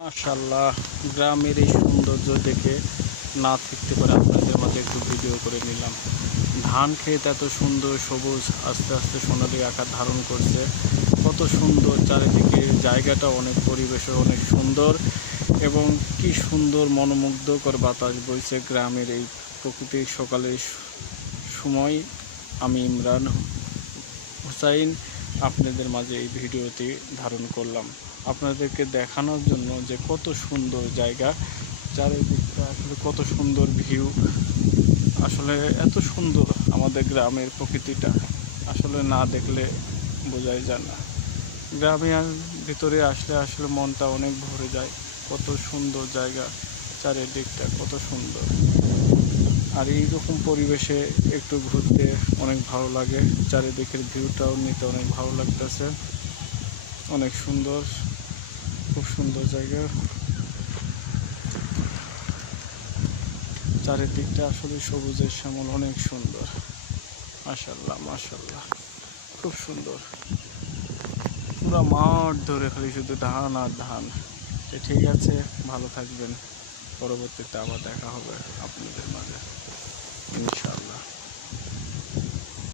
মাশাল্লাহ গ্রামের এই সৌন্দর্য দেখে না থাকতে পারে আপনাদের মাঝে একটু ভিডিও করে নিলাম। ধান ক্ষেত এত সুন্দর, সবুজ, আস্তে আস্তে সোনালি আকার ধারণ করছে। কত সুন্দর, চারিদিকে জায়গাটা অনেক পরিবেশের অনেক সুন্দর এবং কি সুন্দর মনোমুগ্ধকর বাতাস বইছে গ্রামের এই প্রকৃতির সকালের সময়। আমি ইমরান হুসাইন, আপনাদের মাঝে এই ভিডিওটি ধারণ করলাম। আপনাদেরকে দেখানোর জন্য যে কত সুন্দর জায়গা, চারিদিকটা আসলে কত সুন্দর ভিউ আসলে এত সুন্দর আমাদের গ্রামের প্রকৃতিটা। আসলে না দেখলে বোঝাই যায় না। গ্রামে ভিতরে আসলে আসলে মনটা অনেক ভরে যায়। কত সুন্দর জায়গা, চারিদিকটা কত সুন্দর। আর এইরকম পরিবেশে একটু ঘুরতে অনেক ভালো লাগে। চারিদিকের ভিউটাও নিতে অনেক ভালো লাগতেছে। অনেক সুন্দর, খুব সুন্দর জায়গা। চারিদিকটা আসলে সবুজের শ্যামল, অনেক সুন্দর। মাশাল্লাহ মাশাল্লাহ খুব সুন্দর। পুরো মাঠ ধরে খালি শুধু ধান আর ধান। ঠিক আছে, ভালো থাকবেন। পরবর্তীতে আবার দেখা হবে আপনাদের মাঝে। ইনশাল্লাহ